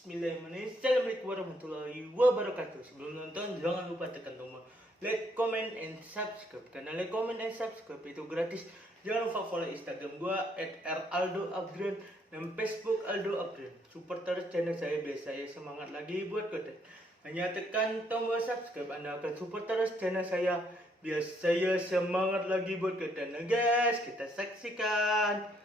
Bismillahirrahmanirrahim. Assalamualaikum warahmatullahi wabarakatuh. Sebelum nonton jangan lupa tekan tombol like, comment, and subscribe. Karena like, comment, and subscribe itu gratis. Jangan lupa follow Instagram gua @raldoabdran dan Facebook Aldo Abdran. Support terus channel saya biar saya semangat lagi buat konten. Hanya tekan tombol subscribe, Anda akan support terus channel saya biar saya semangat lagi buat konten. Nah guys, kita saksikan.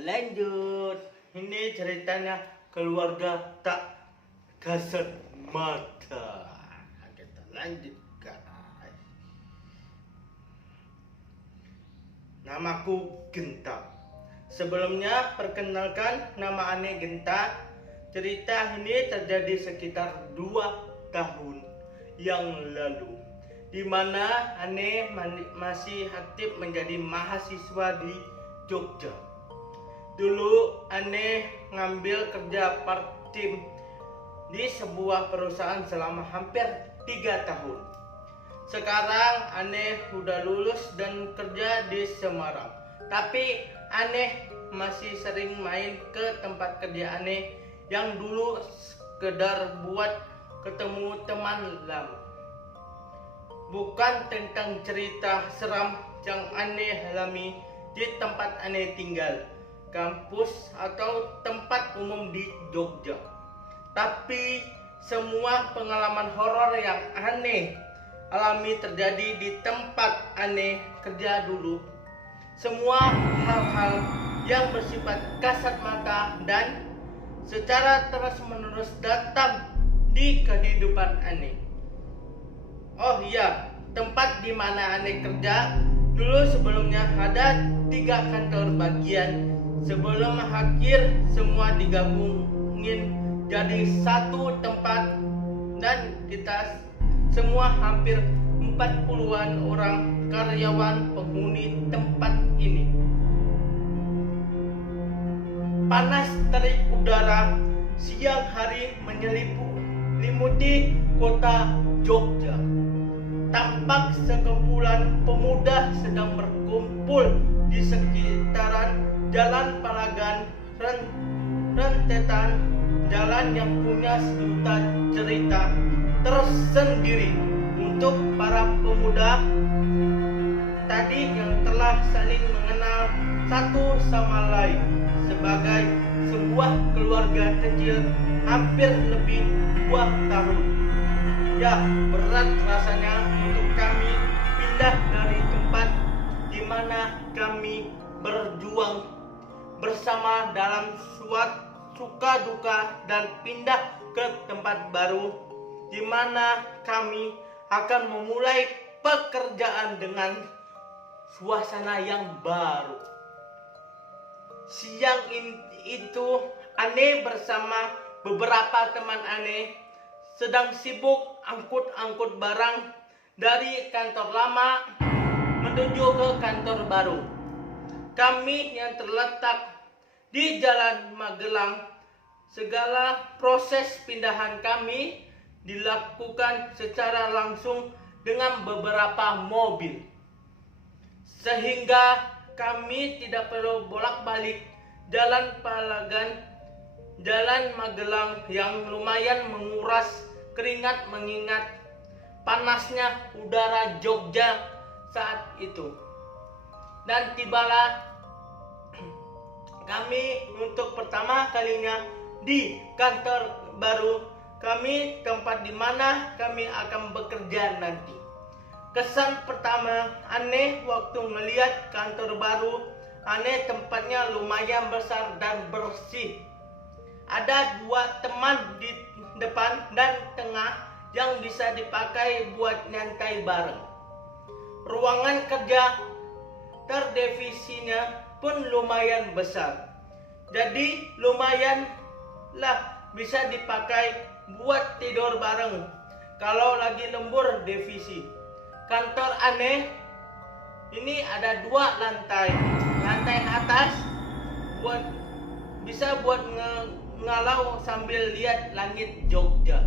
Lanjut, ini ceritanya keluarga tak kasat mata. Kita lanjutkan. Namaku Genta. Sebelumnya perkenalkan, nama Ane Genta. Cerita ini terjadi sekitar 2 tahun yang lalu, di mana Ane masih aktif menjadi mahasiswa di Jogja. Dulu Ane ngambil kerja part time di sebuah perusahaan selama hampir 3 tahun. Sekarang Ane udah lulus dan kerja di Semarang. Tapi Ane masih sering main ke tempat kerja Ane yang dulu sekedar buat ketemu teman lama. Bukan tentang cerita seram yang Ane alami di tempat Ane tinggal, kampus atau tempat umum di Jogja. Tapi semua pengalaman horor yang Ane alami terjadi di tempat Ane kerja dulu. Semua hal-hal yang bersifat kasat mata dan secara terus-menerus datang di kehidupan Ane. Oh iya, tempat di mana Ane kerja dulu sebelumnya ada 3 kantor bagian. Sebelum akhir semua digabungin jadi satu tempat dan kita semua hampir 40-an orang karyawan penghuni tempat ini. Panas terik udara siang hari menyelimuti kota Jogja. Tampak sekumpulan pemuda sedang berkumpul di sekitaran Jalan Palagan, rentetan jalan yang punya sejuta cerita tersendiri untuk para pemuda tadi yang telah saling mengenal satu sama lain sebagai sebuah keluarga kecil hampir lebih 2 tahun. Ya, berat rasanya untuk kami pindah dari tempat di mana kami berjuang bersama dalam suka duka dan pindah ke tempat baru di mana kami akan memulai pekerjaan dengan suasana yang baru. Siang itu Ane bersama beberapa teman Ane sedang sibuk angkut barang dari kantor lama menuju ke kantor baru. Kami yang terletak di Jalan Magelang, segala proses pindahan kami dilakukan secara langsung dengan beberapa mobil, sehingga kami tidak perlu bolak-balik Jalan Palagan, Jalan Magelang yang lumayan menguras keringat mengingat panasnya udara Jogja saat itu. Dan tibalah kami untuk pertama kalinya di kantor baru kami, tempat di mana kami akan bekerja nanti. Kesan pertama Ane waktu melihat kantor baru Ane, tempatnya lumayan besar dan bersih. Ada 2 teman di depan dan tengah yang bisa dipakai buat nyantai bareng. Ruangan kerja terdivisinya pun lumayan besar. Jadi lumayan lah bisa dipakai buat tidur bareng kalau lagi lembur divisi. Kantor Ane ini ada 2 lantai. Lantai atas bisa buat ngalau sambil lihat langit Jogja.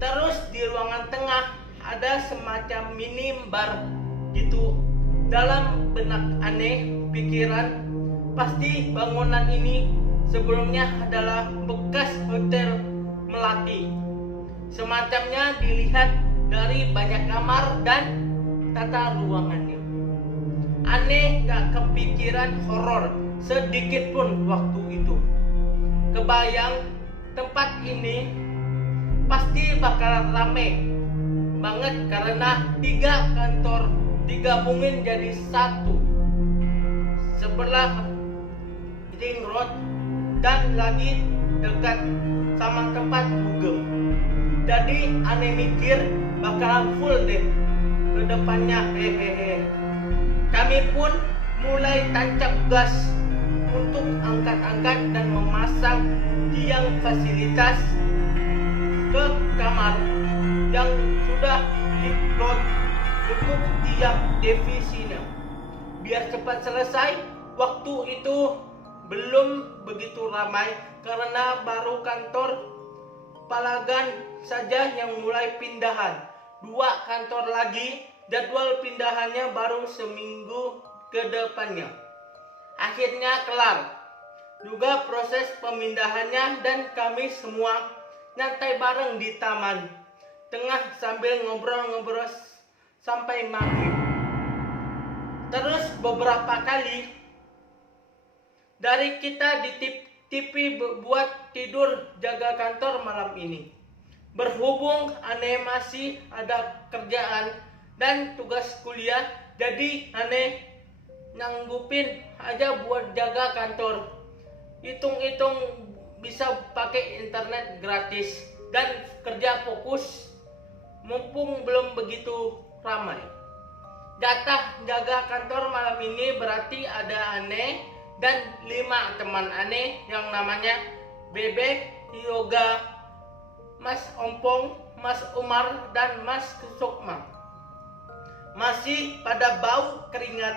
Terus di ruangan tengah ada semacam mini bar gitu. Dalam benak Aneh pikiran, pasti bangunan ini sebelumnya adalah bekas hotel Melati. Semacamnya dilihat dari banyak kamar dan tata ruangannya. Aneh gak kepikiran horor sedikit pun waktu itu. Kebayang tempat ini pasti bakal rame banget karena 3 kantor digabungin jadi satu sebelah ring road dan lagi dekat sama tempat dugem. Jadi Aneh mikir bakalan full deh ke depannya. Hehehe. Kami pun mulai tancap gas untuk angkat-angkat dan memasang tiang fasilitas ke kamar yang sudah diplot untuk tiap divisinya. Biar cepat selesai, waktu itu belum begitu ramai karena baru kantor Palagan saja yang mulai pindahan. 2 kantor lagi, jadwal pindahannya baru seminggu ke depannya. Akhirnya kelar juga proses pemindahannya dan kami semua nyantai bareng di taman tengah sambil ngobrol-ngobrol sampai maghrib. Terus beberapa kali dari kita TV buat tidur jaga kantor malam ini. Berhubung Aneh masih ada kerjaan dan tugas kuliah, jadi Aneh nyanggupin aja buat jaga kantor. Hitung-hitung bisa pakai internet gratis dan kerja fokus mumpung belum begitu ramai. Jatah jaga kantor malam ini berarti ada Aneh dan 5 teman Aneh yang namanya Bebek, Yoga, Mas Ompong, Mas Umar, dan Mas Sukma. Masih pada bau keringat.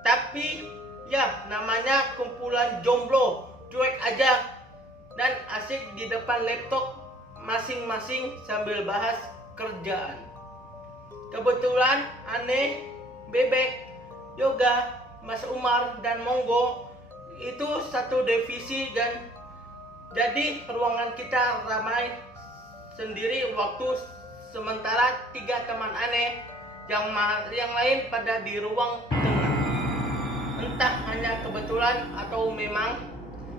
Tapi ya namanya kumpulan jomblo, cuek aja dan asik di depan laptop masing-masing sambil bahas kerjaan. Kebetulan Aneh, Bebek, Yoga, Mas Umar, dan Monggo itu satu divisi dan jadi ruangan kita ramai sendiri waktu sementara 3 teman Aneh yang lain pada di ruang tengah. Entah hanya kebetulan atau memang.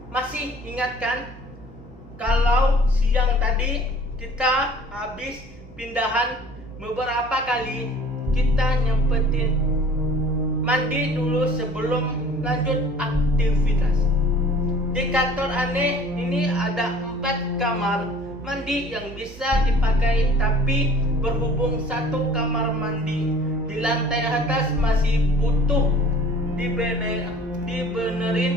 Masih ingat kan kalau siang tadi kita habis pindahan beberapa kali kita nyempetin mandi dulu sebelum lanjut aktivitas. Di kantor Aneh ini ada 4 kamar mandi yang bisa dipakai, tapi berhubung 1 kamar mandi di lantai atas masih butuh dibenerin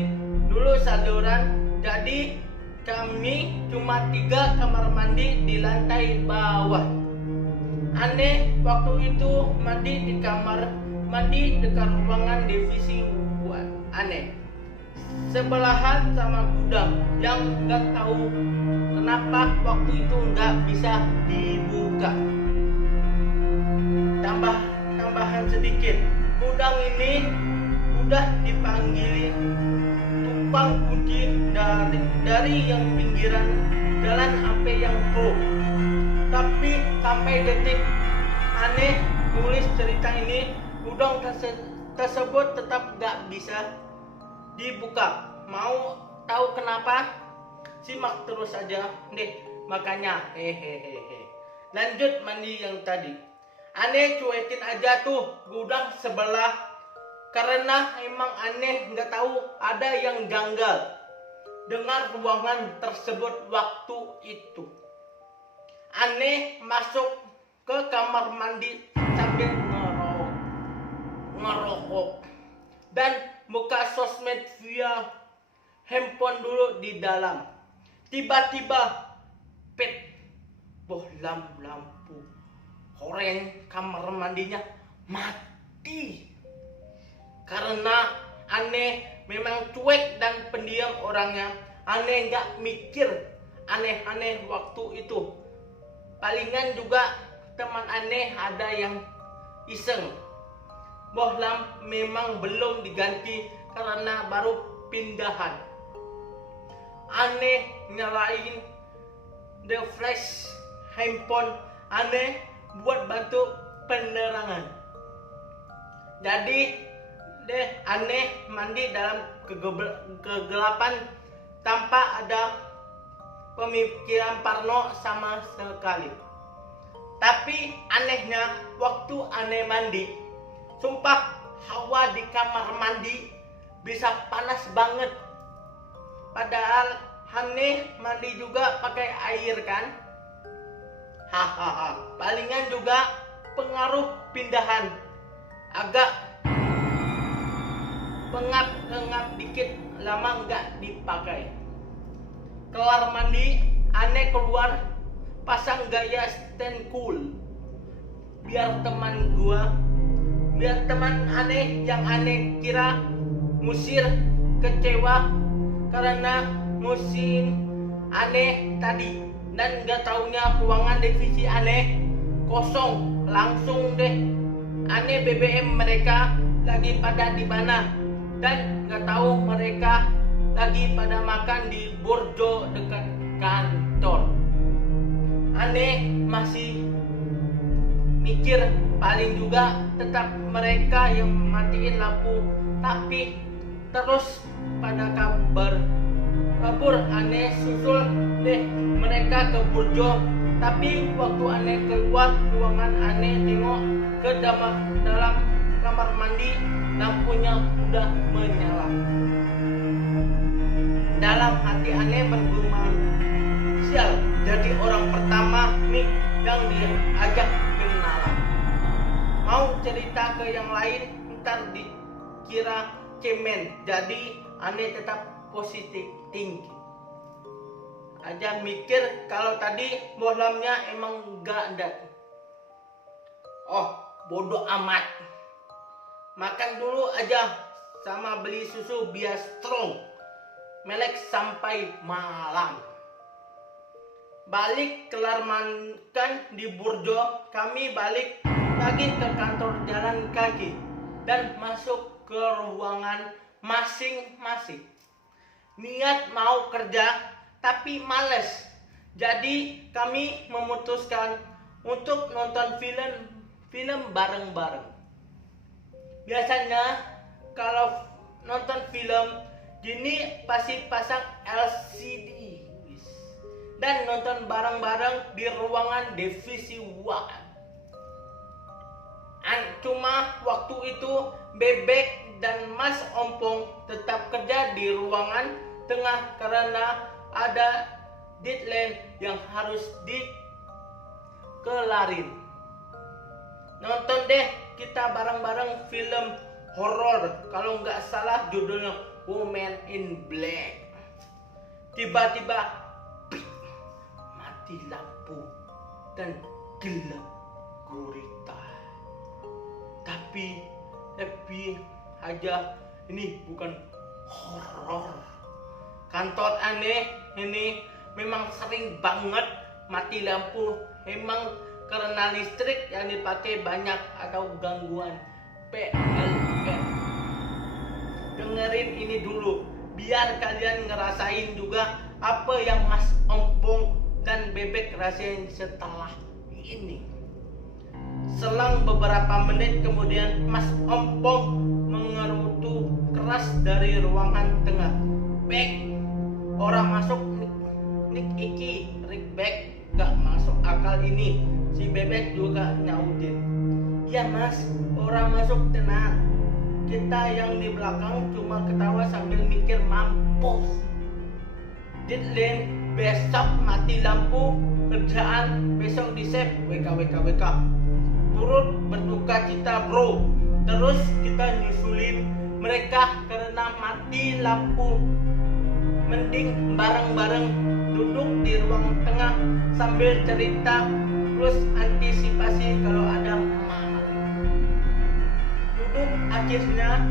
dulu saluran, jadi kami cuma 3 kamar mandi di lantai bawah. Aneh waktu itu mandi di kamar mandi dekat ruangan divisi buat Aneh, sebelahan sama gudang yang gak tahu kenapa waktu itu gak bisa dibuka. Tambahan sedikit, gudang ini udah dipanggilin tukang kunci dari yang pinggiran jalan sampai yang pro. Tapi sampai detik Aneh nulis cerita ini, gudang tersebut tetap gak bisa dibuka. Mau tahu kenapa? Simak terus aja deh. Makanya hehehe. Lanjut mandi yang tadi. Aneh cuekin aja tuh gudang sebelah karena emang Aneh nggak tahu ada yang janggal dengan ruangan tersebut waktu itu. Aneh masuk ke kamar mandi sambil ngerokok dan buka sosmed via handphone dulu di dalam. Tiba-tiba lampu horeng kamar mandinya mati. aneh memang cuek dan pendiam orangnya. Aneh nggak mikir aneh-aneh waktu itu. Palingan juga teman aneh ada yang iseng. Bohlam memang belum diganti karena baru pindahan. Aneh nyalain the flash handphone aneh buat bantu penerangan. Jadi deh aneh mandi dalam kegelapan tanpa ada pemikiran parno sama sekali. Tapi anehnya waktu aneh mandi, sumpah hawa di kamar mandi bisa panas banget. Padahal aneh mandi juga pakai air kan. Hahaha, palingan juga pengaruh pindahan. Agak pengap-pengap dikit, lama nggak dipakai. Kelar mandi, aneh keluar pasang gaya stand cool. Biar teman aneh yang aneh kira musir kecewa karena musim aneh tadi, dan gak taunya ruangan divisi aneh kosong. Langsung deh aneh BBM mereka lagi pada di mana, dan gak tahu mereka lagi pada makan di Borjo dekat kantor. Aneh masih mikir paling juga tetap mereka yang matiin lampu, tapi terus pada kabur. Aneh susul deh mereka ke Burjo. Tapi waktu aneh keluar ruangan, aneh tengok ke dalam kamar mandi, lampunya udah menyala. Dalam hati aneh bergumam, sial, jadi orang pertama nih yang diajak kenalan. Mau cerita ke yang lain ntar dikira cemen. Jadi aneh tetap positif tinggi. Aja mikir kalau tadi bohlamnya emang gak ada. Oh, bodoh amat. Makan dulu aja sama beli susu biar strong. Melek sampai malam. Balik kelar makan di Burjo, kami balik lagi ke kantor jalan kaki dan masuk ke ruangan masing-masing. Niat mau kerja tapi males. Jadi kami memutuskan untuk nonton film bareng-bareng. Biasanya kalau nonton film gini pasti pasang LCD dan nonton bareng-bareng di ruangan divisi 1. Cuma waktu itu Bebek dan Mas Ompong tetap kerja di ruangan tengah karena ada deadline yang harus dikelarin. Nonton deh kita bareng-bareng film horor, kalau nggak salah judulnya Woman in Black. Tiba-tiba mati lampu dan gelap gurita. Tapi aja ini bukan horor. Kantor aneh ini memang sering banget mati lampu. Emang karena listrik yang dipakai banyak atau gangguan PLN. Dengerin ini dulu biar kalian ngerasain juga apa yang Mas Ompong dan Bebek rasain setelah ini. Selang beberapa menit kemudian Mas Ompong mengerutu keras dari ruangan tengah. Bek, orang masuk nik iki, Rick Bek, gak masuk akal ini. Si Bebek juga nyautin. Ya mas, orang masuk tenang. Kita yang di belakang cuma ketawa sambil mikir mampus. Deadline besok mati lampu, kerjaan besok di save, WK. Turut berduka cita bro. Terus kita nyusulin mereka karena mati lampu. Mending bareng-bareng duduk di ruang tengah sambil cerita, terus antisipasi kalau ada maling. Duduk akhirnya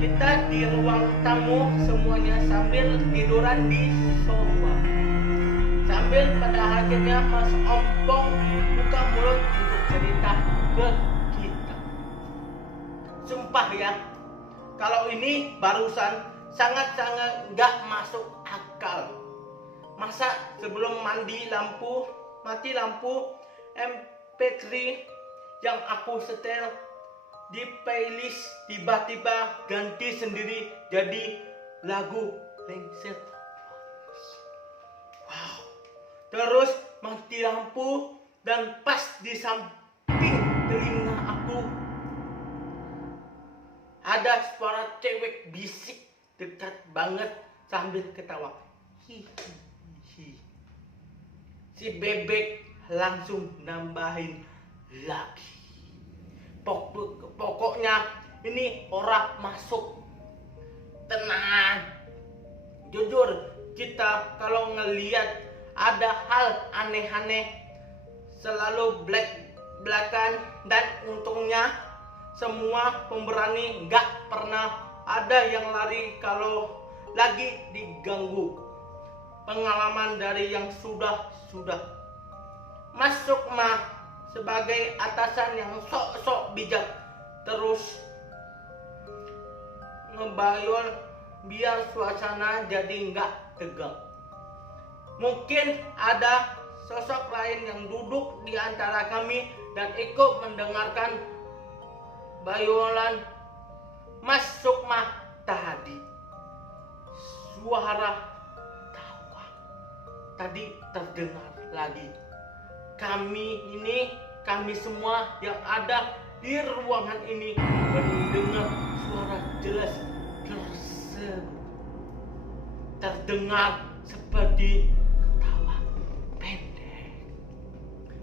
kita di ruang tamu semuanya sambil tiduran di sofa. Sambil pada akhirnya Mas Ompong buka mulut untuk cerita ke kita. Sumpah ya, kalau ini barusan sangat-sangat nggak masuk akal. Masa sebelum mati lampu MP3 yang aku setel di playlist tiba-tiba ganti sendiri jadi lagu Lengser. Wow. Terus mati lampu dan pas di samping telinga aku ada suara cewek bisik dekat banget sambil ketawa. Hihihi. Si bebek langsung nambahin lagi. Pokoknya ini orang masuk. Tenang. Jujur kita kalau ngelihat ada hal aneh-aneh selalu belak-belakan, dan untungnya semua pemberani nggak pernah ada yang lari kalau lagi diganggu. Pengalaman dari yang sudah Mas Sukma sebagai atasan yang sok-sok bijak terus ngebayol biar suasana jadi nggak tegang. Mungkin ada sosok lain yang duduk di antara kami dan ikut mendengarkan bayolan Mas Sukma tadi. Suara tawa tadi terdengar lagi. Kami semua yang ada di ruangan ini mendengar suara jelas tersebut. Terdengar seperti ketawa pendek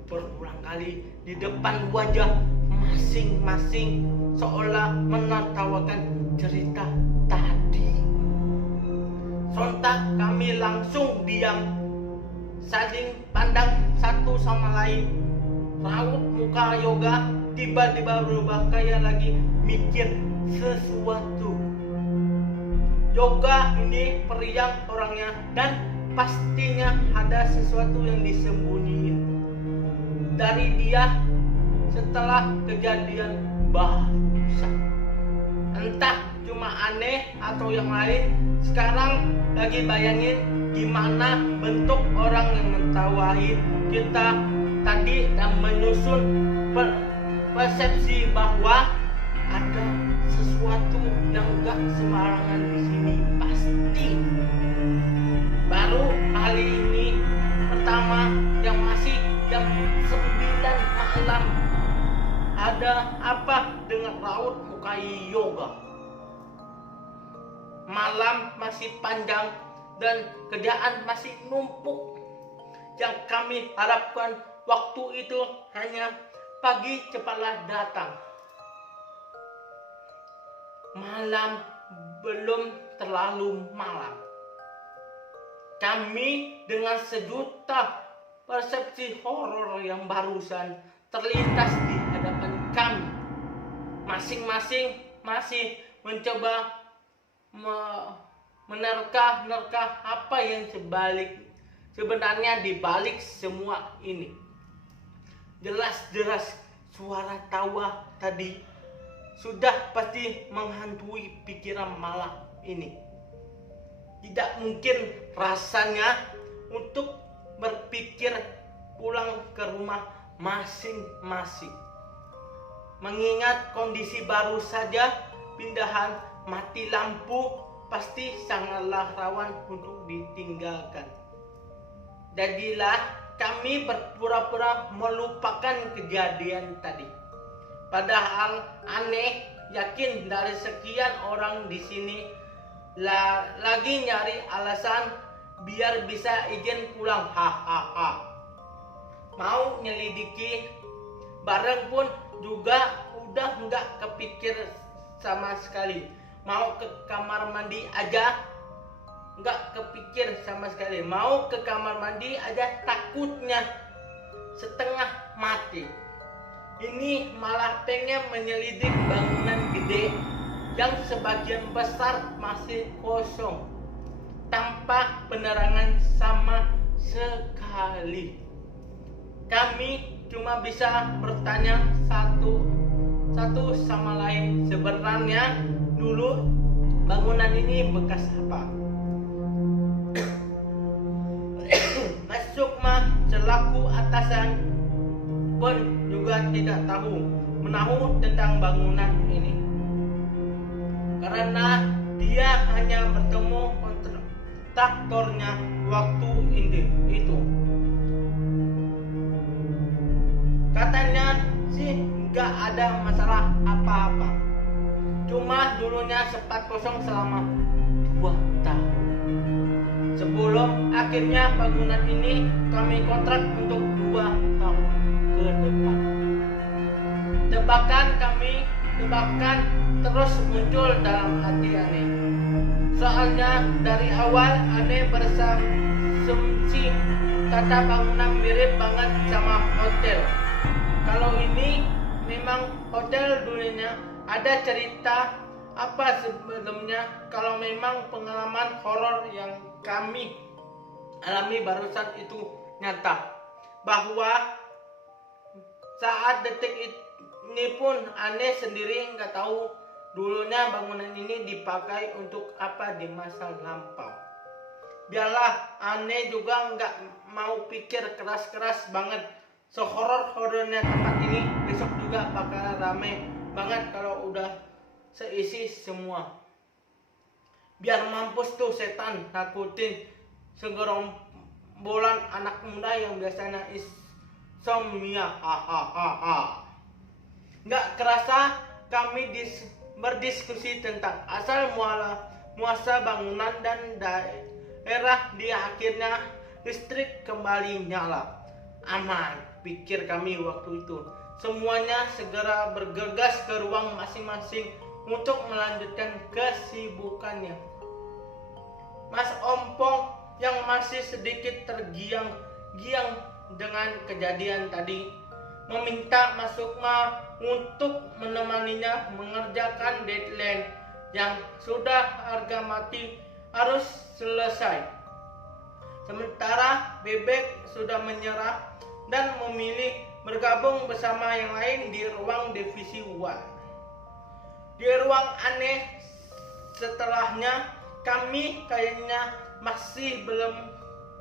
berulang kali di depan wajah masing-masing, seolah menertawakan cerita tadi. Sontak kami langsung diam, saling pandang satu sama lain. Raut muka Yoga tiba-tiba berubah kayak lagi mikir sesuatu. Yoga ini periang orangnya dan pastinya ada sesuatu yang disembunyiin dari dia setelah kejadian barusan. Entah cuma aneh atau yang lain. Sekarang lagi bayangin gimana bentuk orang yang mentawain kita tadi dan menyusun persepsi bahwa ada sesuatu yang gak sembarangan di sini pasti. Baru kali ini pertama yang masih jam 9 malam. Ada apa dengan raut muka Yoga? Malam masih panjang dan kerjaan masih numpuk. Yang kami harapkan waktu itu hanya pagi cepatlah datang. Malam belum terlalu malam. Kami dengan sejuta persepsi horor yang barusan terlintas di hadapan kami. Masing-masing masih mencoba menerka apa yang sebenarnya dibalik semua ini. Jelas-jelas suara tawa tadi sudah pasti menghantui pikiran malam ini. Tidak mungkin rasanya untuk berpikir pulang ke rumah masing-masing. Mengingat kondisi baru saja pindahan mati lampu pasti sangatlah rawan untuk ditinggalkan. Jadilah kami berpura-pura melupakan kejadian tadi. Padahal aneh, yakin dari sekian orang di sini lagi nyari alasan biar bisa izin pulang. Hahaha. Mau nyelidiki bareng pun juga udah nggak kepikir sama sekali. Mau ke kamar mandi aja nggak kepikir sama sekali. Mau ke kamar mandi aja takutnya setengah mati. Ini malah pengen menyelidik bangunan gede yang sebagian besar masih kosong tanpa penerangan sama sekali. Kami cuma bisa bertanya satu sama lain, sebenarnya dulu bangunan ini bekas apa? Mas Sukma selaku atasan pun juga tidak tahu menahu tentang bangunan ini, karena dia hanya bertemu kontraktornya waktu itu. Katanya sih nggak ada masalah apa-apa, cuma dulunya sempat kosong selama 2 tahun. Sebelum akhirnya bangunan ini kami kontrak untuk 2 tahun ke depan. Tebakan terus muncul dalam hati Ane. Soalnya dari awal Ane bersasumsi tata bangunan mirip banget sama hotel. Kalau ini memang hotel dulunya, ada cerita apa sebelumnya. Kalau memang pengalaman horor yang kami alami barusan itu nyata, bahwa saat detik ini pun Ane sendiri nggak tahu dulunya bangunan ini dipakai untuk apa di masa lampau. Biarlah, Ane juga nggak mau pikir keras-keras banget. Sehoror-horornya tempat ini, besok juga bakal ramai banget kalau udah seisi semua. Biar mampus tuh setan nakutin segerombolan anak muda yang biasanya insomnia. Hahaha. Nggak kerasa kami berdiskusi tentang asal muasal bangunan dan daerah. Di akhirnya listrik kembali nyala. Aman, pikir kami waktu itu. Semuanya segera bergegas ke ruang masing-masing untuk melanjutkan kesibukannya. Mas Ompong yang masih sedikit tergiang-giang dengan kejadian tadi meminta Mas Sukma untuk menemaninya mengerjakan deadline yang sudah harga mati harus selesai. Sementara Bebek sudah menyerah dan memilih bergabung bersama yang lain di ruang divisi 1. Di ruang Ane setelahnya, kami kayaknya masih belum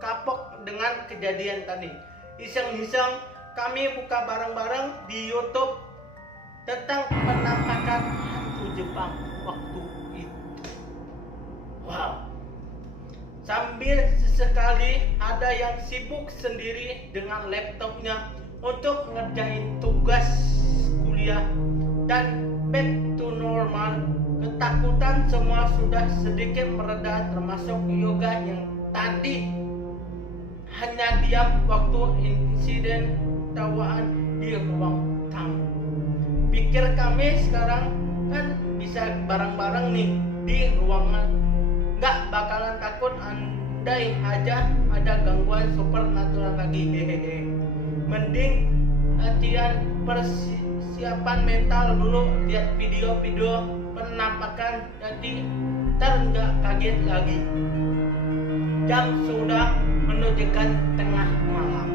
kapok dengan kejadian tadi. Iseng-iseng kami buka bareng-bareng di YouTube tentang penampakan hantu Jepang waktu itu. Wow. Sambil sesekali ada yang sibuk sendiri dengan laptopnya untuk ngerjain tugas kuliah dan back to normal. Ketakutan semua sudah sedikit mereda, termasuk Yoga yang tadi hanya diam waktu insiden tawaan di ruang tamu. Pikir kami sekarang kan bisa bareng-bareng nih di ruangan, nggak bakalan takut andai aja ada gangguan supernatural lagi. Hehehe. Mending latihan persiapan mental dulu, lihat video-video penampakan, jadi ntar nggak kaget lagi. Jam sudah menunjukkan tengah malam.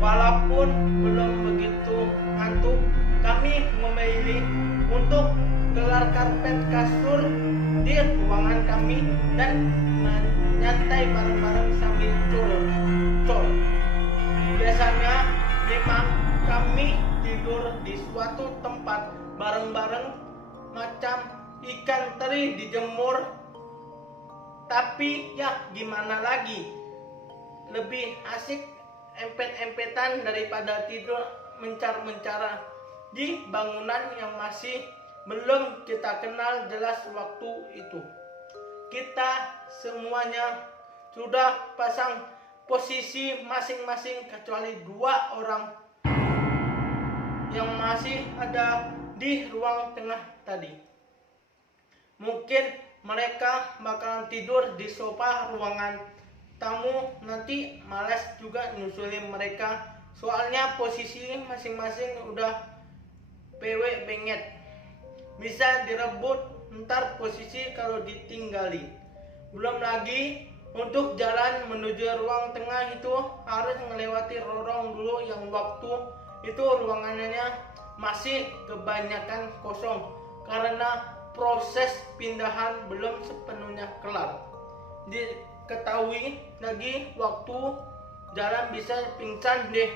Walaupun belum begitu ngantuk, kami memilih untuk gelar karpet kasur di ruangan kami dan menyantai bareng-bareng sambil col. Biasanya memang kami tidur di suatu tempat bareng-bareng macam ikan teri dijemur. Tapi ya gimana lagi, lebih asik empet-empetan daripada tidur mencar-mencara di bangunan yang masih belum kita kenal jelas waktu itu. Kita semuanya sudah pasang posisi masing-masing kecuali 2 orang yang masih ada di ruang tengah tadi. Mungkin mereka bakalan tidur di sofa ruangan tamu, nanti malas juga nyusulin mereka. Soalnya posisi masing-masing udah PW benget. bisa direbut ntar posisi kalau ditinggali. Belum lagi untuk jalan menuju ruang tengah itu harus melewati lorong dulu yang waktu itu ruangannya masih kebanyakan kosong karena proses pindahan belum sepenuhnya kelar. Diketahui lagi waktu jalan bisa pingsan deh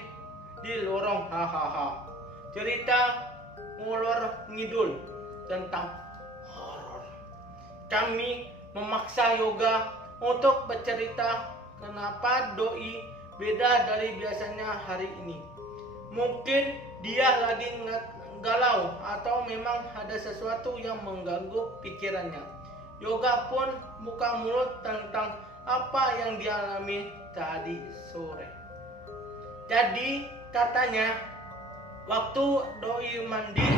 di lorong. Hahaha. Cerita ngulur ngidul tentang horor. Kami memaksa Yoga untuk bercerita kenapa doi beda dari biasanya hari ini. Mungkin dia lagi galau atau memang ada sesuatu yang mengganggu pikirannya. Yoga pun buka mulut tentang apa yang dialami tadi sore. Jadi katanya waktu doi mandi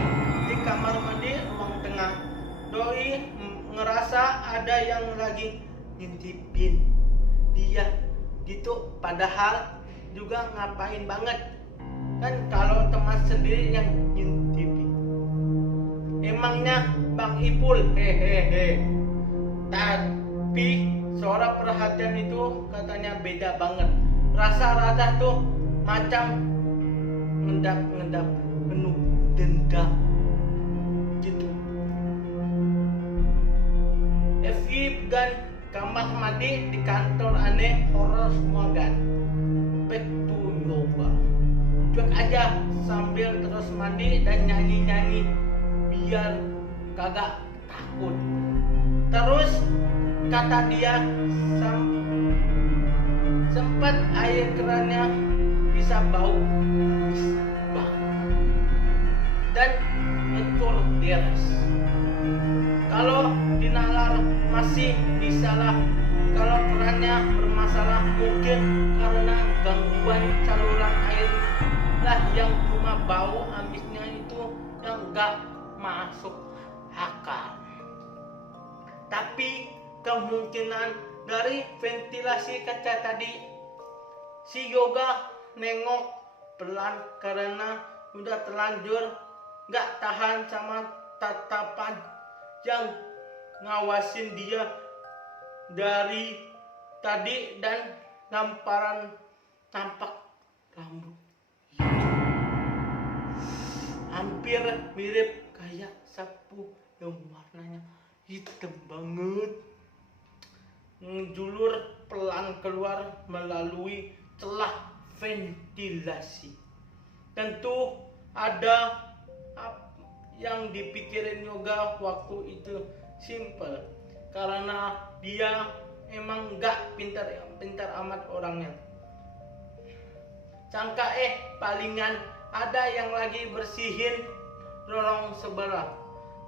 di kamar mandi ruang tengah, doi ngerasa ada yang lagi ngintipin dia gitu, padahal juga ngapain banget kan kalau teman sendiri yang ngintipin. Emangnya Bang Ipul hehehe. Tapi suara perhatian itu katanya beda banget. Rasa-rasa tuh macam ngedap-ngedap penuh dendam gitu. Evi dan kamar mandi di kantor aneh horor semua kan. Back to Yoga. Cuek aja sambil terus mandi dan nyanyi-nyanyi biar kagak takut. Terus kata dia sempat air kerannya bisa bau dan ngecur deres. Kalau dinalar masih bisalah, kalau kerannya bermasalah mungkin karena gangguan saluran air lah yang cuma bau amisnya itu yang gak masuk akal. Tapi kemungkinan dari ventilasi kaca tadi, si Yoga nengok pelan karena udah terlanjur gak tahan sama tatapan yang ngawasin dia dari tadi dan lamparan tampak rambut hampir mirip kayak sapu yang warnanya hitam banget, menjulur pelan keluar melalui celah ventilasi. Tentu ada yang dipikirin Yoga waktu itu simple, karena dia emang gak pintar amat orangnya. Sangka palingan ada yang lagi bersihin lorong sebelah.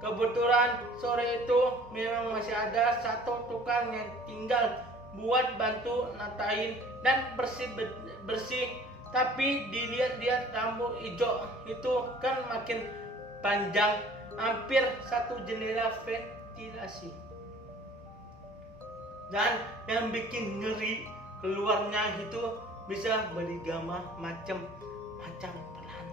Kebetulan sore itu memang masih ada satu tukang yang tinggal buat bantu natain dan bersih. Tapi dilihat-lihat rambut hijau itu kan makin panjang, hampir satu jendela ventilasi. Dan yang bikin ngeri keluarnya itu bisa bergema macam-macam pelan,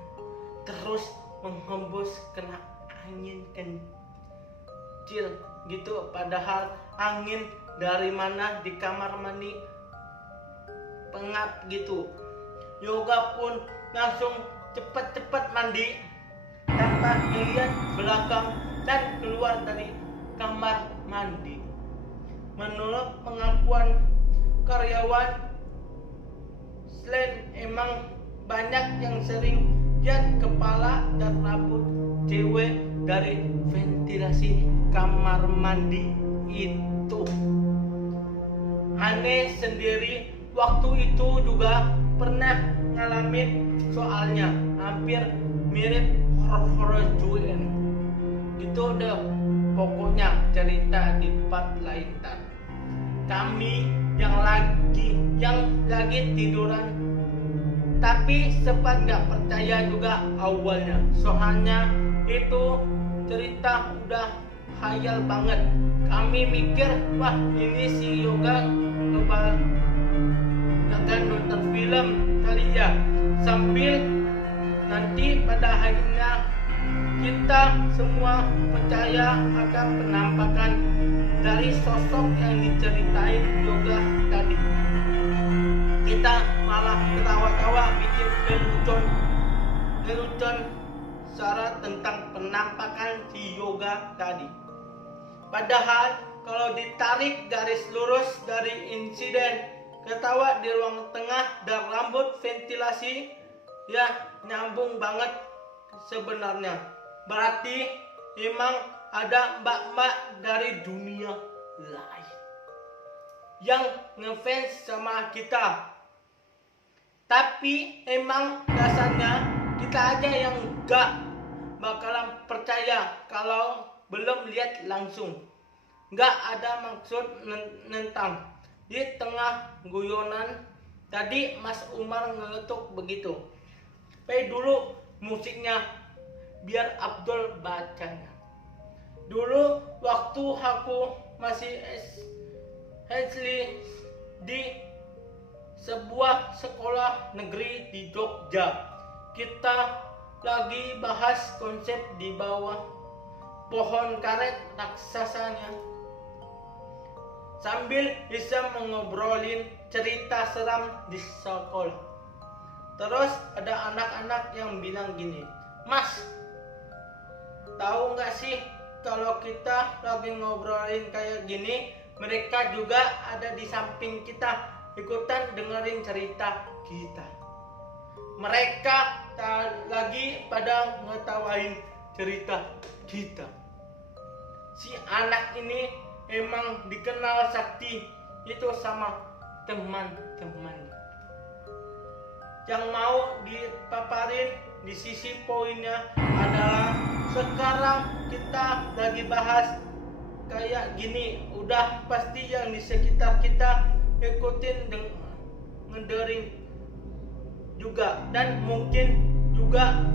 terus menghembus kena angin kecil gitu. Padahal angin dari mana di kamar mandi pengap gitu. Yoga pun langsung cepat-cepat mandi tanpa melihat belakang dan keluar dari kamar mandi. Menurut pengakuan karyawan, selain emang banyak yang sering lihat kepala dan rambut cewek dari ventilasi kamar mandi itu. Aneh sendiri waktu itu juga pernah ngalamin, soalnya hampir mirip horor Julian gitu deh. Pokoknya cerita di part lain tar. Kami yang lagi tiduran, tapi sempat gak percaya juga awalnya, soalnya itu cerita udah khayal banget. Kami mikir, wah ini si Yoga akan nonton film kali ya, sambil nanti pada akhirnya kita semua percaya akan penampakan dari sosok yang diceritain yoga tadi. Kita malah ketawa-tawa bikin lelucon cara tentang penampakan si yoga tadi. Padahal kalau ditarik garis lurus dari insiden ketawa di ruang tengah dan rambut ventilasi, ya nyambung banget sebenarnya. Berarti emang ada mbak-mbak dari dunia lain yang ngefans sama kita. Tapi emang dasarnya kita aja yang gak bakalan percaya kalau belum lihat langsung. Gak ada maksud nentang. Di tengah guyonan tadi Mas Umar ngeletuk begitu. Play dulu musiknya biar Abdul bacanya. Dulu waktu aku masih SD di sebuah sekolah negeri di Jogja, kita lagi bahas konsep di bawah pohon karet raksasanya sambil bisa mengobrolin cerita seram di sekolah. Terus ada anak-anak yang bilang gini, "Mas, tahu nggak sih kalau kita lagi ngobrolin kayak gini, mereka juga ada di samping kita ikutan dengerin cerita kita. Mereka lagi pada ngetawain cerita kita." Si anak ini emang dikenal sakti itu sama teman-temannya. Yang mau dipaparin di sisi poinnya adalah sekarang kita lagi bahas kayak gini, udah pasti yang di sekitar kita ikutin ngedering juga, dan mungkin juga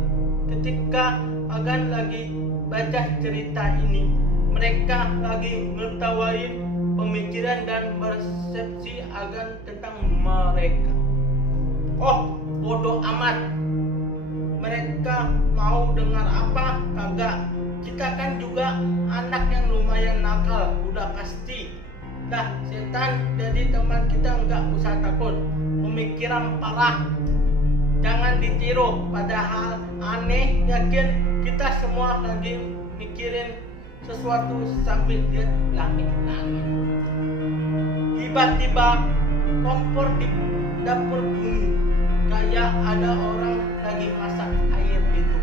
ketika agan lagi baca cerita ini mereka lagi ngetawain pemikiran dan persepsi agan tentang mereka. Oh, bodoh amat, mereka mau dengar apa kagak. Kita kan juga anak yang lumayan nakal, udah pasti. Dah setan jadi teman kita, nggak usah takut. Pemikiran parah jangan ditiru, padahal aneh. Yakin kita semua lagi mikirin sesuatu sambil lihat langit-langit. Tiba-tiba kompor di dapur bunyi, kayak ada orang lagi masak air gitu.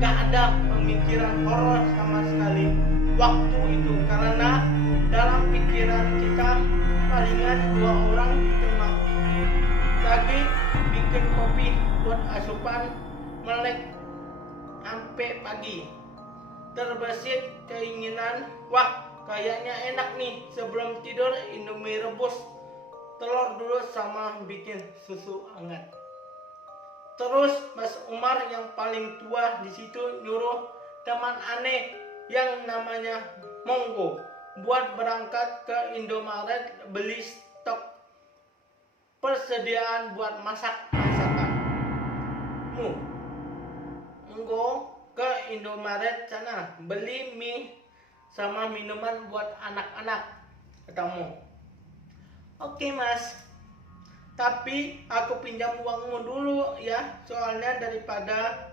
Gak ada pemikiran horor sama sekali waktu itu, karena dalam pikiran kita palingan 2 orang cuma lagi bikin kopi buat asupan melek sampai pagi. Terbesit keinginan, wah kayaknya enak nih sebelum tidur Indomie rebus telur dulu sama bikin susu hangat. Terus Mas Umar yang paling tua di situ nyuruh teman aneh yang namanya Monggo buat berangkat ke Indomaret beli stok persediaan buat masakan. Monggo ke Indomaret sana beli mie sama minuman buat anak-anak, katamu. Oke mas, tapi aku pinjam uangmu dulu ya, soalnya daripada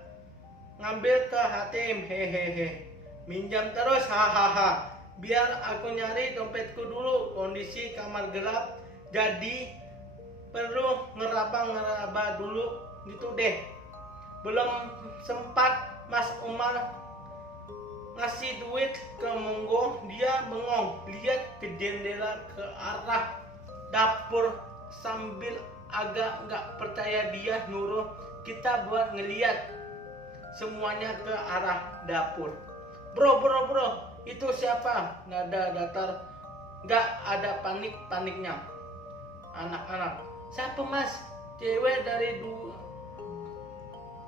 ngambil ke ATM, hehehe. Minjam terus, hahaha. Biar aku nyari dompetku dulu, kondisi kamar gelap, jadi perlu ngeraba-ngeraba dulu gitu deh. Belum sempat Mas Umar ngasih duit ke Monggo, dia bengong lihat ke jendela ke arah dapur sambil agak nggak percaya. Dia nyuruh kita buat ngeliat semuanya ke arah dapur. Bro, itu siapa? Nada datar, nggak ada paniknya. Anak-anak, siapa mas? Cewek dari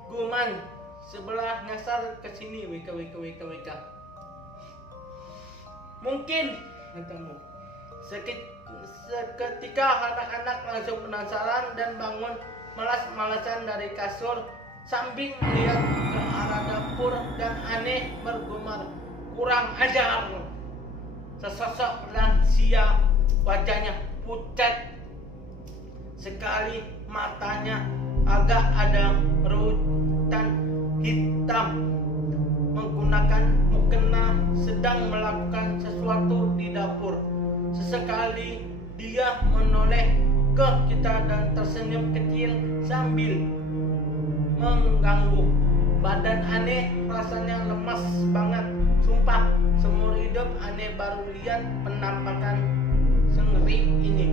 Guman sebelah nyasar ke sini, wika. Mungkin katamu. Seketika anak-anak langsung penasaran dan bangun malas-malasan dari kasur sambil melihat ke arah dapur. dapur dan aneh bergumar, "Kurang ajar!" Sesosok lansia, wajahnya pucat sekali, matanya agak ada raut hitam, menggunakan mukena sedang melakukan sesuatu di dapur. Sesekali dia menoleh ke kita dan tersenyum kecil sambil mengganggu. Badan aneh rasanya lemas banget. Sumpah, seumur hidup aneh baru lihat penampakan sengeri ini.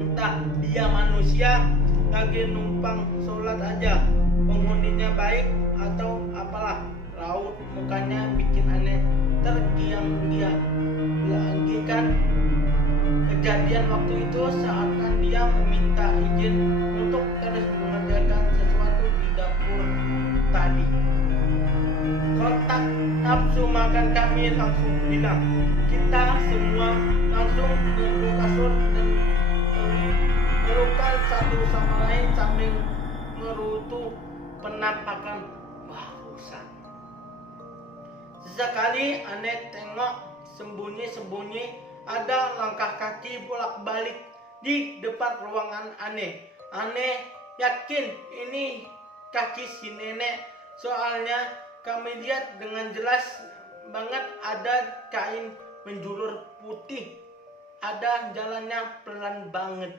Entah dia manusia lagi numpang sholat aja, penghuninya baik atau apalah. Raut mukanya bikin aneh tergiang-giang. Lagi kan kejadian waktu itu saat kan dia meminta izin untuk terus mengerjakan sesuatu di dapur tadi. Kontak nafsu makan kami langsung hilang. Kita semua langsung duduk kasur dan melukan satu sama lain sambil merutu penampakan barusan. Sesekali aneh tengok sembunyi-sembunyi ada langkah kaki bolak-balik di depan ruangan aneh. Aneh yakin ini kaki si nenek, soalnya kami lihat dengan jelas banget ada kain menjulur putih, ada jalannya pelan banget.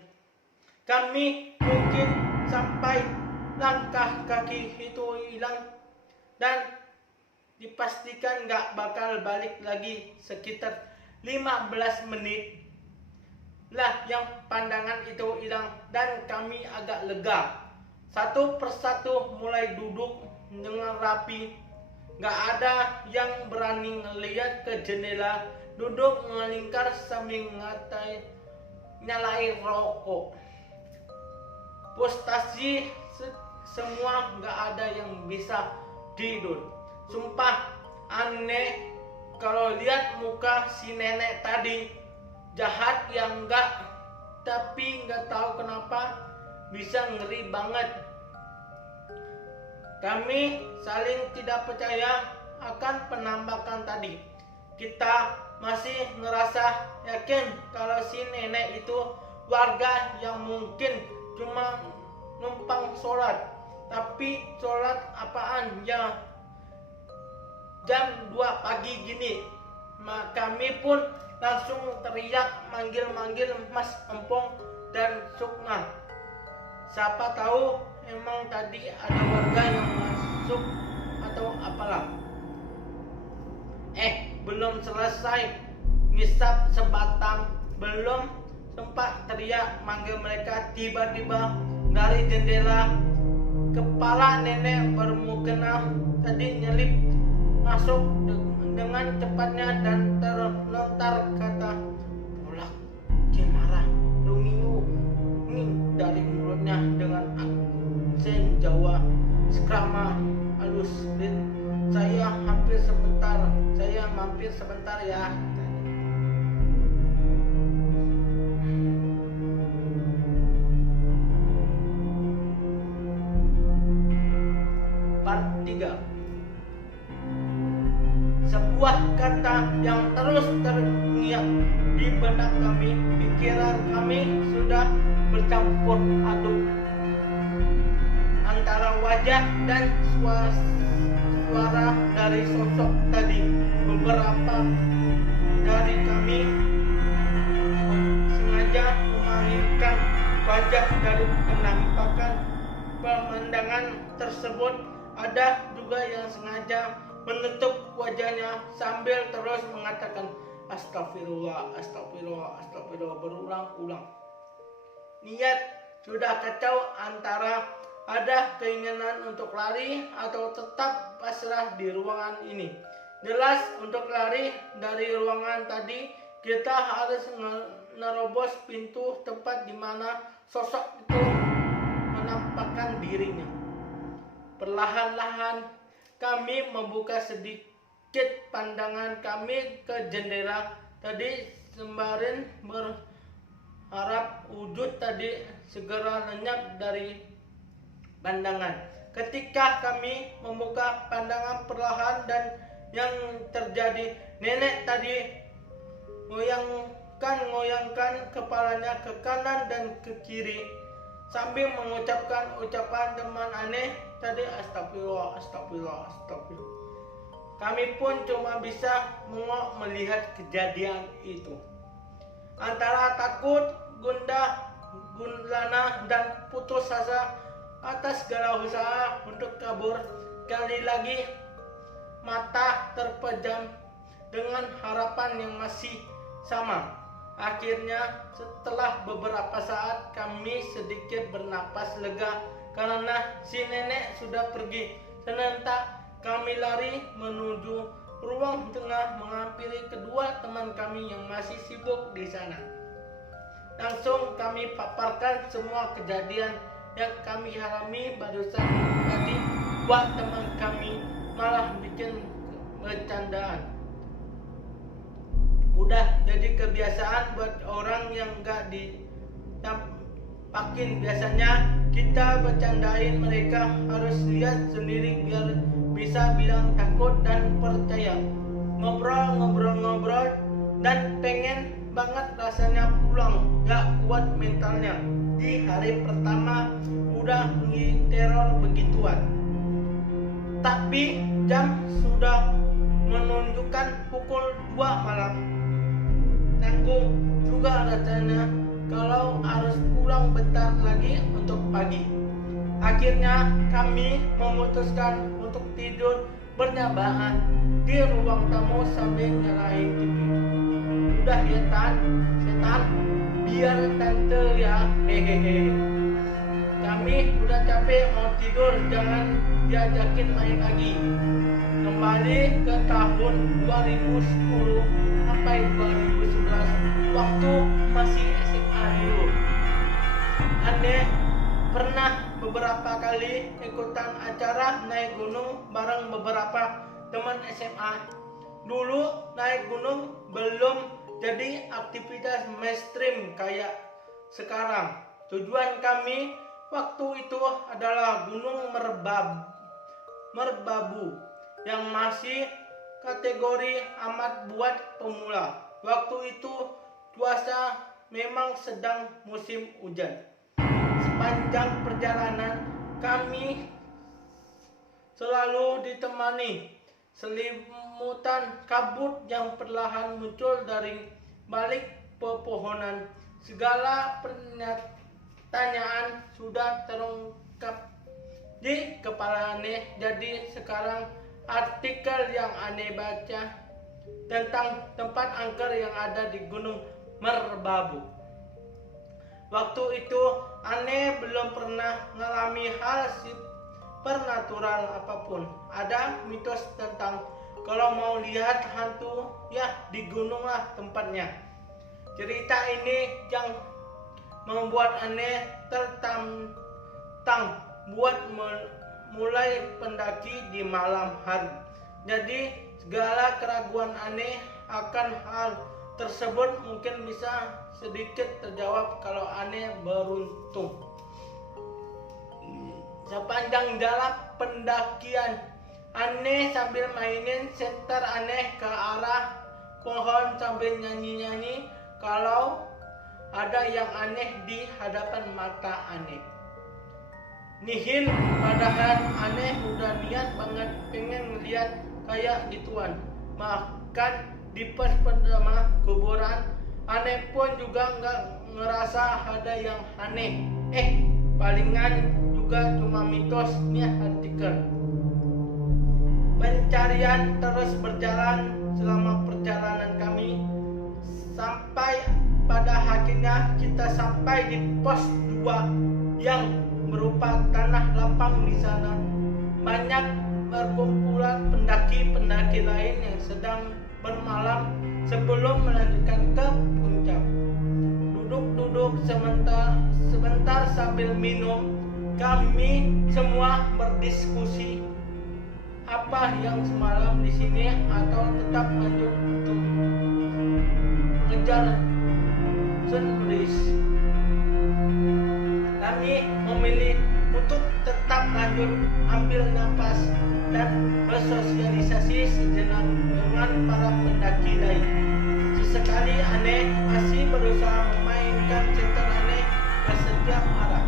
Kami mungkin sampai langkah kaki itu hilang dan dipastikan gak bakal balik lagi sekitar 15 menit lah yang pandangan itu hilang dan kami agak lega. Satu persatu mulai duduk dengan rapi. Gak ada yang berani ngeliat ke jendela, duduk melingkar sambil nyalain rokok. Frustasi semua, gak ada yang bisa tidur. Sumpah aneh kalau lihat muka si nenek tadi, jahat ya enggak, tapi enggak tahu kenapa bisa ngeri banget. Kami saling tidak percaya akan penampakan tadi. Kita masih ngerasa yakin kalau si nenek itu warga yang mungkin cuma numpang sholat. Tapi sholat apaan ya? Jam 2 pagi gini, kami pun langsung teriak manggil-manggil Mas Empong dan Sukma. Siapa tahu emang tadi ada warga yang masuk atau apalah. Belum selesai ngisap sebatang, belum sempat teriak manggil mereka, tiba-tiba dari jendela kepala nenek bermukena tadi nyelip masuk dengan cepatnya dan terlontar kata, "Polak, Cemara, Lumiu." Ini dari mulutnya dengan aksen Jawa sekrama halus. Saya mampir sebentar ya. Part 3. Sebuah kata yang terus terngiang di benak kami. Pikiran kami sudah bercampur aduk antara wajah dan suara dari sosok tadi. Beberapa dari kami sengaja memalingkan wajah dari penampakan pemandangan tersebut. Ada juga yang sengaja menutup wajahnya sambil terus mengatakan astagfirullah, astagfirullah, astagfirullah berulang-ulang. Niat sudah kacau antara ada keinginan untuk lari atau tetap pasrah di ruangan ini. Jelas untuk lari dari ruangan tadi kita harus nerobos pintu tempat di mana sosok itu menampakkan dirinya. Perlahan-lahan kami membuka sedikit pandangan kami ke jendela tadi sembari berharap wujud tadi segera lenyap dari pandangan. Ketika kami membuka pandangan perlahan dan yang terjadi, nenek tadi ngoyangkan kepalanya ke kanan dan ke kiri sambil mengucapkan ucapan teman aneh tadi, astagfirullah, astagfirullah, astagfirullah. Kami pun cuma bisa mengok melihat kejadian itu. Antara takut, gundah gulana, dan putus asa atas segala usaha untuk kabur, kali lagi mata terpejam dengan harapan yang masih sama. Akhirnya setelah beberapa saat kami sedikit bernapas lega karena si nenek sudah pergi. Serentak kami lari menuju ruang tengah menghampiri kedua teman kami yang masih sibuk di sana. Langsung kami paparkan semua kejadian yang kami alami barusan tadi. Buat teman kami malah bikin bercandaan. Udah jadi kebiasaan buat orang yang gak ditampakin. Biasanya kita bercandain mereka, harus lihat sendiri biar bisa bilang takut dan percaya. Ngobrol dan pengen banget rasanya pulang, gak kuat mentalnya. Di hari pertama udah teror begituan. Tapi jam sudah menunjukkan pukul 2 malam. Tanggung juga rasanya kalau harus pulang bentar lagi untuk pagi. Akhirnya kami memutuskan untuk tidur berjamaah di ruang tamu sambil nyalain TV. Udah ya setan, biar tante ya, hehehe. Kami udah capek mau tidur, jangan diajakin main lagi. Kembali ke tahun 2010 sampai 2011, waktu masih SMA dulu. Aneh pernah beberapa kali ikutan acara naik gunung bareng beberapa teman SMA. Dulu naik gunung belum jadi aktivitas mainstream kayak sekarang. Tujuan kami waktu itu adalah Gunung Merbabu yang masih kategori amat buat pemula. Waktu itu cuaca memang sedang musim hujan. Sepanjang perjalanan kami selalu ditemani selimutan kabut yang perlahan muncul dari balik pepohonan. Segala pertanyaan sudah terungkap di kepala aneh. Jadi sekarang artikel yang aneh baca tentang tempat angker yang ada di Gunung Merbabu. Waktu itu aneh belum pernah mengalami hal supernatural apapun. Ada mitos tentang kalau mau lihat hantu ya di gunung lah tempatnya. Cerita ini yang membuat aneh tertantang buat mulai pendaki di malam hari. Jadi segala keraguan aneh akan hal tersebut mungkin bisa sedikit terjawab kalau aneh beruntung. Sepanjang jalan pendakian, aneh sambil mainin senter aneh ke arah pohon sambil nyanyi-nyanyi kalau ada yang aneh di hadapan mata aneh. Nihil, padahal aneh udah niat banget pengen ngeliat kayak gituan. Bahkan di pos pertama kuburan, aneh pun juga nggak ngerasa ada yang aneh. Palingan juga cuma mitosnya artikel. Pencarian terus berjalan selama perjalanan kami sampai pada akhirnya kita sampai di pos 2 yang berupa tanah lapang. Di sana banyak perkumpulan pendaki-pendaki lain yang sedang bermalam sebelum melanjutkan ke puncak. Duduk-duduk sebentar sambil minum, kami semua berdiskusi apa yang semalam di sini atau tetap lanjut untuk ngejar sunrise. Kami memilih untuk tetap lanjut ambil napas dan bersosialisasi sejenak dengan para pendaki lain. Sesekali Aneh masih berusaha memainkan center Aneh ke setiap arah.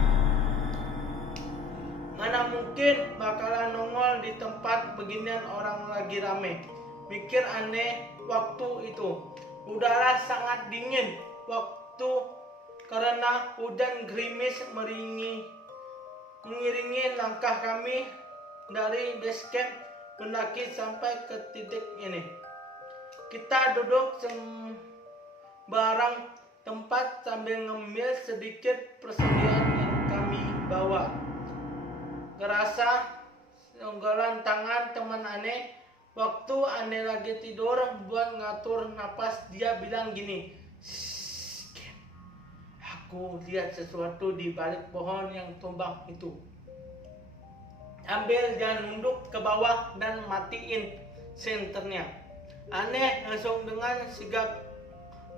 Mana mungkin bakalan nongol di tempat beginian orang lagi rame, mikir Aneh waktu itu. Udara sangat dingin waktu karena hujan gerimis mengiringi langkah kami dari base camp mendaki sampai ke titik ini. Kita duduk sembarang tempat sambil ngemil sedikit persediaan yang kami bawa. Ngerasa senggolan tangan teman Aneh waktu Aneh lagi tidur buat ngatur napas. Dia bilang gini, aku lihat sesuatu di balik pohon yang tumbang itu. Ambil dan nunduk ke bawah dan matiin senternya. Aneh langsung dengan sigap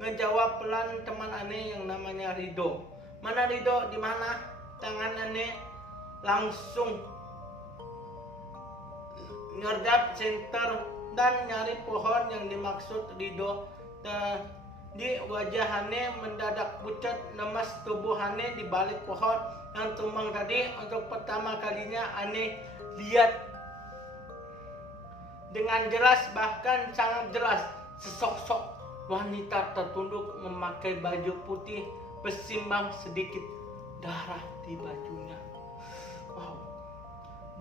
ngejawab pelan teman Aneh yang namanya Rido. Mana Rido? Di mana? Tangan Aneh langsung nyerdap senter dan nyari pohon yang dimaksud Rido. Di wajah Aneh mendadak pucat, lemas tubuh Aneh di balik pohon yang tumbang tadi. Untuk pertama kalinya Aneh lihat dengan jelas, bahkan sangat jelas, sesosok wanita tertunduk memakai baju putih bersimbang sedikit darah di bajunya. Wow.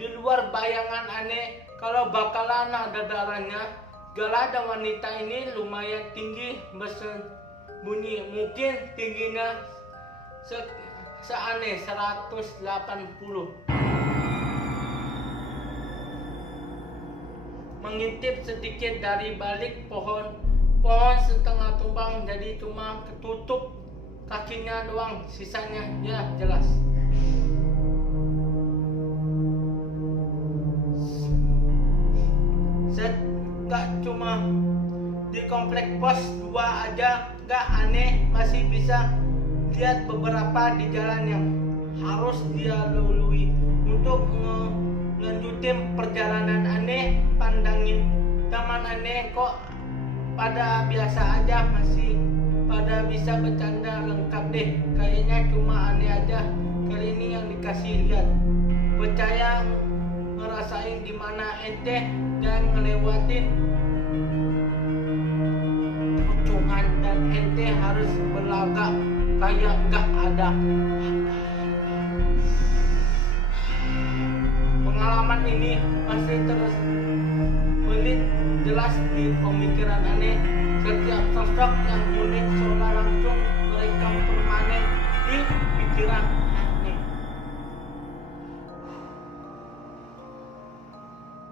Di luar bayangan Aneh kalau bakalan ada darahnya. Galada wanita ini lumayan tinggi, bersembunyi, mungkin tingginya seaneh 180. Mengintip sedikit dari balik pohon setengah tumbang, jadi cuma ketutup kakinya doang, sisanya ya jelas. Gak cuma di komplek pos 2 aja, gak Aneh masih bisa lihat beberapa di jalan yang harus dia lalui. Untuk ngelanjutin perjalanan Aneh pandangin teman Aneh kok pada biasa aja, masih pada bisa bercanda lengkap deh. Kayaknya cuma Aneh aja kali ini yang dikasih lihat. Percaya ngerasain dimana ente dan ngelewatin pucungan dan ente harus berlagak kayak gak ada. Pengalaman ini masih terus belit jelas di pemikiran Aneh. Setiap sosok yang unik seolah langsung merekam permanen di pikiran Aneh.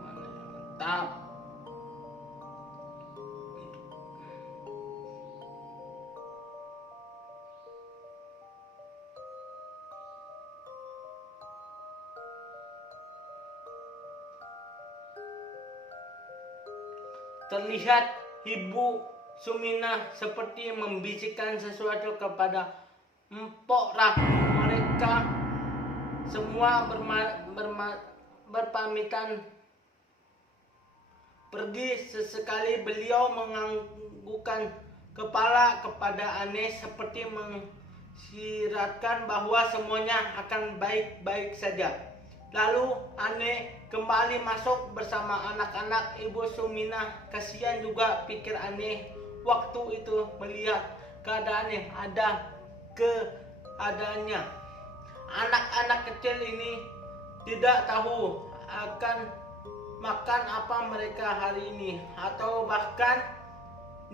Mantap. Terlihat Ibu Suminah seperti membisikkan sesuatu kepada Mpok Rah. Mereka semua berpamitan pergi. Sesekali beliau menganggukkan kepala kepada Aneh seperti mengisyaratkan bahwa semuanya akan baik-baik saja. Lalu Aneh kembali masuk bersama anak-anak. Ibu Suminah kasihan juga, pikir Aneh waktu itu melihat keadaan yang ada keadaannya. Anak-anak kecil ini tidak tahu akan makan apa mereka hari ini, atau bahkan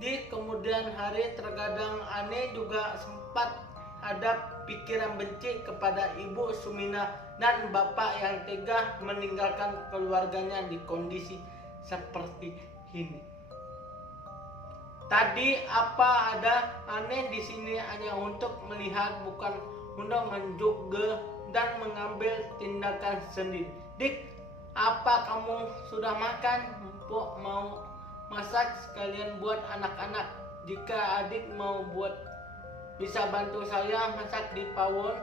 di kemudian hari. Terkadang Aneh juga sempat ada pikiran benci kepada Ibu Suminah dan bapak yang tega meninggalkan keluarganya di kondisi seperti ini. Tadi apa ada Aneh di sini hanya untuk melihat, bukan untuk menjuga dan mengambil tindakan sendiri. Dik, apa kamu sudah makan? Mpok mau masak sekalian buat anak-anak. Jika adik mau buat, bisa bantu saya masak di pawon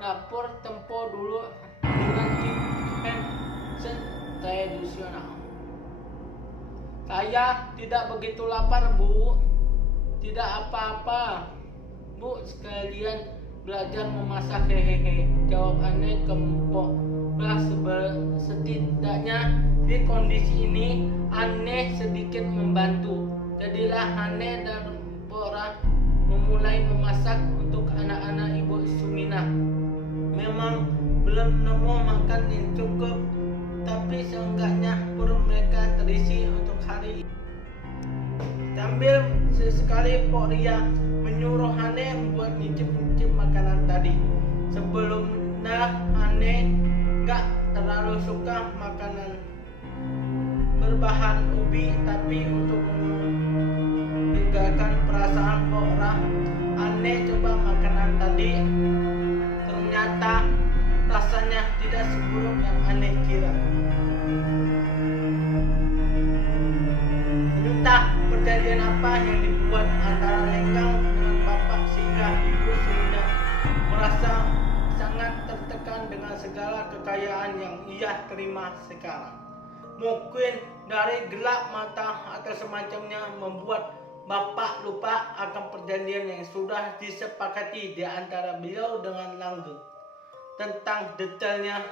dapur. Tempo dulu di tradisional. Saya tidak begitu lapar, Bu. Tidak apa-apa, Bu, sekalian belajar memasak, hehehe, jawab Anne kempok. Setidaknya di kondisi ini Anne sedikit membantu. Jadilah Anne dan Pora memulai memasak untuk anak-anak Ibu Suminah. Memang belum nemu makan yang cukup, tapi seenggaknya perut mereka terisi untuk hari ini. Sambil sesekali Pok Ria menyuruh Anne buat nyicip-nyicip makanan tadi. Sebelumnya Anne gak terlalu suka makanan berbahan ubi, tapi untuk meninggalkan perasaan Pok Ra, Anne coba makanan tadi. Ternyata rasanya tidak seburuk yang Anne kira. Entah perjanjian apa yang dibuat antara Lenggang dengan Bapak sehingga Ibu Suminah merasa sangat tertekan dengan segala kekayaan yang ia terima sekarang. Mungkin dari gelap mata atau semacamnya membuat Bapak lupa akan perjanjian yang sudah disepakati di antara beliau dengan Langgeng. Tentang detailnya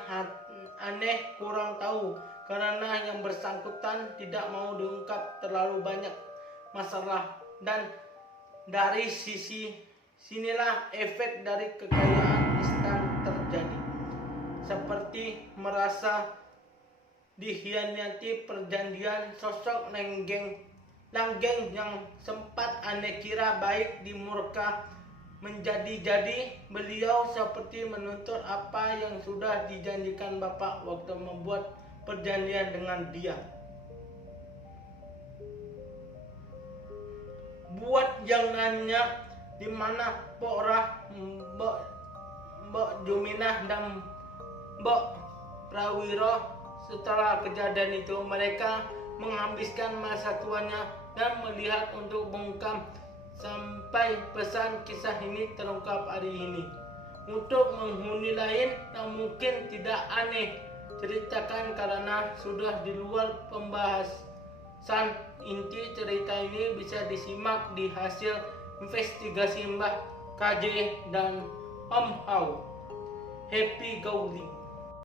Anne kurang tahu, karena yang bersangkutan tidak mau diungkap terlalu banyak masalah, dan dari sinilah efek dari kekayaan instan terjadi. Seperti merasa dikhianati perjanjian, sosok Langgeng yang sempat Anne kira baik di murka menjadi-jadi. Beliau seperti menuntut apa yang sudah dijanjikan Bapak waktu membuat perjanjian dengan dia. Buat yang nanya di mana Pok Ra, Mbok Juminah dan Mbok Prawiro setelah kejadian itu, mereka menghabiskan masa tuanya dan melihat untuk bungkam sampai pesan kisah ini terungkap hari ini. Untuk penghuni lain yang mungkin tidak Anne ceritakan karena sudah di luar pembahasan, inti cerita ini bisa disimak di hasil investigasi Mbah KJ dan Om Hao. Happy Gowling.